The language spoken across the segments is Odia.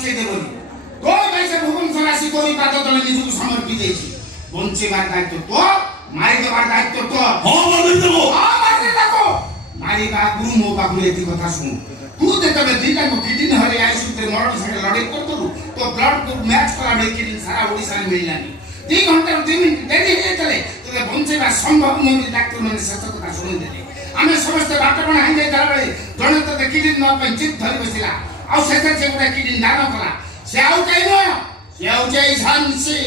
ବଞ୍ଚେଇ ଦେବନି ତୋ ପାଇଁ ସେ ଭୁବନେଶ୍ୱର ଆସି ତୋରି ପାଦ ତଳେ ନିଜକୁ ସମର୍ପି ଦେଇଛି ବଞ୍ଚେଇବାର ଦାୟିତ୍ୱ ତୋ ମାରିଦେବାର ଦାୟିତ୍ୱ ତୋ ମାରିବା ଆଗରୁ ମୋ ପାଖରୁ ଏତିକି କଥା ଶୁଣୁ ତୁ ଯେତେବେଳେ ଦିଟା କିଡନୀ ହରେ ଆଇସିୟୁରେ ମରଣ ସାଙ୍ଗେ ଲଢ଼େଇ କରୁଥିଲୁ ତୋ ବ୍ଲଡ ମ୍ୟାଚ୍ କଲାବେଳେ କିଡନୀ ସାରା ଓଡ଼ିଶାରେ ମିଳିଲାନି 2 ଘଣ୍ଟାରୁ 2 ମିନିଟ୍ ଡେରି ହେଇଯାଇଥିଲେ ତୋତେ ବଞ୍ଚେଇବା ସମ୍ଭବ ନୁହେଁ ବୋଲି ଡାକ୍ତରମାନେ ଶେଷ କଥା ଶୁଣିଦେଲେ ଆମେ ସମସ୍ତେ ବାଟବଣା ହେଇଯାଇଥିଲା ବେଳେ ଜଣେ ତୋତେ କିଡନୀ ନେବା ପାଇଁ ଜିଦ୍ ଧରି ବସିଲା ଆଉ ସେଥିରେ ସେ ଗୋଟେ କିଡନୀ ଦାନ କଲା ସେ ଆଉ କେହି ନୁହଁ ସେ ହେଉଛି ଏଇ ଝାନ୍ସୀ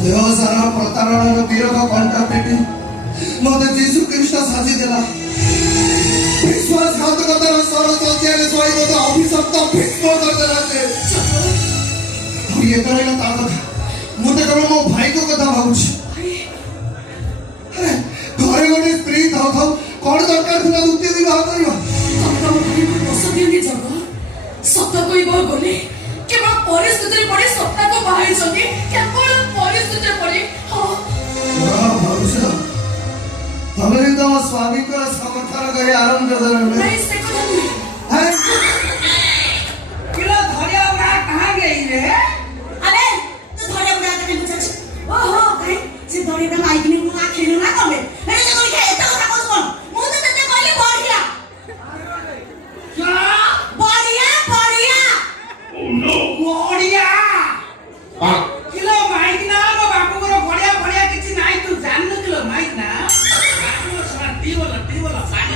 ଦେହସାରା ପ୍ରତାରଣର ବିରୋଧ କଣ୍ଟା ପିଟି ମତେ ଯୀଶୁ ଖ୍ରୀଷ୍ଟ ସାଜିଦେଲା ବିଶ୍ୱାସଘାତକତାର ସରଶଯ୍ୟାରେ ଶୋଇ ମତେ ଅଭିଶପ୍ତ ଭୀଷ୍ମ କରିଦେଲା ସେ ଆଉ ଇଏ କହିଲା ତା କଥା ମୁଁ ତ କେବଳ ମୋ ଭାଇଙ୍କ କଥା ଭାବୁଛି ଘରେ ଗୋଟେ ସ୍ତ୍ରୀ ଥାଉ ଥାଉ କଣ ଦରକାର ଥିଲା ଦ୍ୱିତୀୟ ବିବାହ କରିବା ସତ କହିବାକୁ ଗଲେ କେବଳ ପରିସ୍ଥିତିରେ ପଡି ସତ୍ତାକୁ ବାହାରିଛନ୍ତି କେବଳ ପରିସ୍ଥିତିରେ ପଡି ତମେ ବି ତମ ସ୍ୱାମୀଙ୍କର ସମର୍ଥନ କରି ଆରମ୍ଭ ନାଇଁ ସେ କଥା ନୁହେଁ किलो धरिया उड़ा कहाँ गई रे अरे तू धरिया उड़ा के पूछछ ओहो भाई से धरिया उड़ा माइक ने मुआ खेलु ना तमे अरे से कोई एता କଥା कहू कोन मु तो तते कहली बढ़िया क्या बढ़िया बढ़िया ओ नो बढ़िया किलो माइक ना मो बापू को बढ़िया बढ़िया किछि नाही तू जाननु किलो माइक ना बापू सरा टी बोला पानी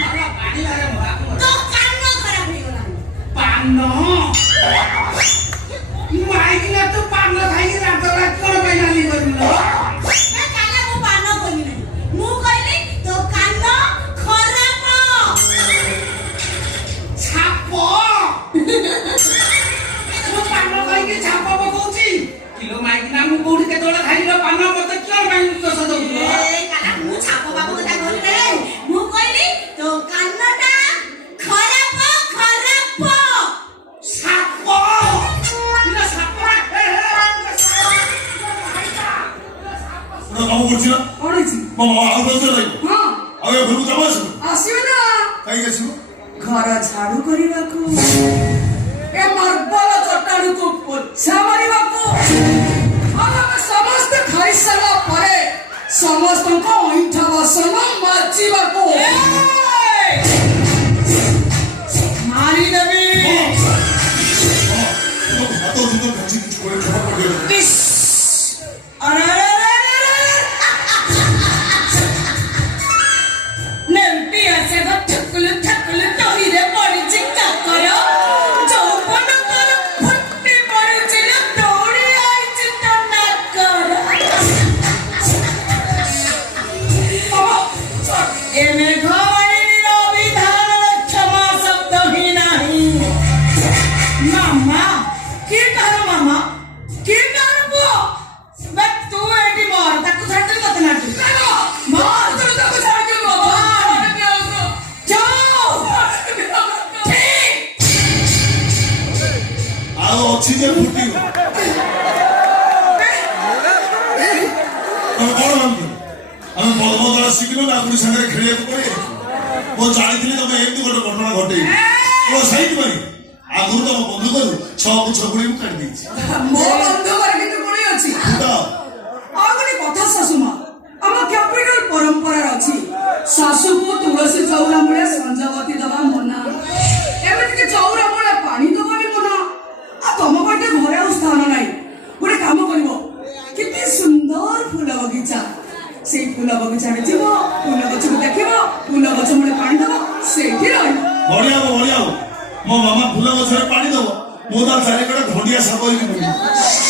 मारा पानी लारे मो बापू तो कान खराब हो गला पानो माइक ना तू पानो खाई रात रात कोन पैनाली करलो ना काला मु पानो कोनी नहीं मु कहली तो कान खराब छापो ମୁଁ ପାନ ଖାଇକି ଛାପ ପକଉଛି କିଲୋ ମାଇକି ନା ମୁଁ କୋଉଠି କେତେବେଳେ ଖାଇଲ ପାନ ମତେ କିଏ ପାଇଁ ଦୋଷ ଦଉଛ ଏ କାଲା ମୁ ଛାପ ବାବୁ କଥା କହିଲି ରେ ମୁ କହିଲି ତ କାନଟା ଖରାପ ସାପ କିଲୋ ସାପ କାମ କରୁଛି ନା କଣ ହେଇଛି ଆଉ ଦଶ ଲାଗିବ ହଁ ଆଉ ଏ ଘରକୁ ଜମା ଆସିବ ଆସିବ ନା କାହିଁକି ଆସିବ ଘର ଝାଡୁ କରିବାକୁ ଏ ମାର୍ବଲ ଚଟାଣକୁ ପୋଛା ମାରିବାକୁ ଆଉ ଆମେ ସମସ୍ତେ ଖାଇସାରିଲା ପରେ ସମସ୍ତଙ୍କ ଅଇଁଠା ବାସନ ମାଜିବାକୁ ମାରିଦେବି ହାତ ସୁନ୍ଦର କାଚି କିଛି করে କ୍ଷମା କରିଦିଅ ଆରେ ନେମ୍ପି ଆସେ ତ ଠକୁଲୁ ତହିରେ ପଡ଼ିଛି କାକର ଯୌବନ ତୋର ଫୁଟି ପଡ଼ିଛି ଲୋ ଦୌଡ଼ି ଆଇଛି ତ ନାକର ଏ ମେଘମାଳିନୀର ବିଧାନର କ୍ଷମା ଶବ୍ଦ ହିଁ ନାହିଁ ମାମା କି କାହାର ମାମା କି କାହାର ପୁଅ ବେ ତୁ ଏଠି ମର ତାକୁ ଛାଡ଼ିଦେଲି ତତେ ନାଟୁ ମର ତୁ ତାକୁ ଛାଡ଼ିଦେଲି ଆଉ ଅଛି ଯେ ଫୁଟିବ ତମେ କଣ ଭାବୁଛ ଆମେ ବଳବଦଳ ଶିଖିଲୁ ନାଗୁଡ଼ି ସାଙ୍ଗରେ ଖେଳିବାକୁ ପଡେ ମୁଁ ଜାଣିଥିଲି ତମେ ଏମିତି ଗୋଟେ ଘଟଣା ଘଟେଇବି ମୁଁ ସେଇଥିପାଇଁ ଆଗରୁ ତମ ବନ୍ଧୁକରୁ 6 ଛଗୁଳି ମୁଁ କାଢି ଦେଇଛି ମୋ ବନ୍ଧୁକରେ କିନ୍ତୁ ଗୁଣି ଅଛି ଆଉ ଗୋଟେ କଥା ଶାଶୁମା ଆମ କ୍ୟାପିଟାଲ ପରମ୍ପରାରେ ଅଛି ଶାଶୁକୁ ତୁଳସୀ ଚଉରା ମୂଳେ ସଞ୍ଜବତୀ ଦବା ମନା ଏମିତିକି ଚଉରା ମୂଳେ ପାଣି ଦବା ବି ମନା ଆଉ ତମ ବାଟେ ଘରେ ଆଉ ସ୍ଥାନ ନାହିଁ ଗୋଟେ କାମ କରିବ କେତେ ସୁନ୍ଦର ଫୁଲ ବଗିଚା ସେଇ ଫୁଲ ବଗିଚାରେ ଯିବ ଫୁଲ ଗଛକୁ ଦେଖିବ ଫୁଲ ଗଛ ମୂଳେ ପାଣି ଦବ ସେଇଠି ରହିବ ବଢିଆ ମୋ ମାମା ଫୁଲ ଗଛରେ ପାଣି ଦବ ମୁଁ ତା ଚାରିକಡೆ ଧଣ୍ଡିଆ ସାପ ହେଇକି ବୁଲିବି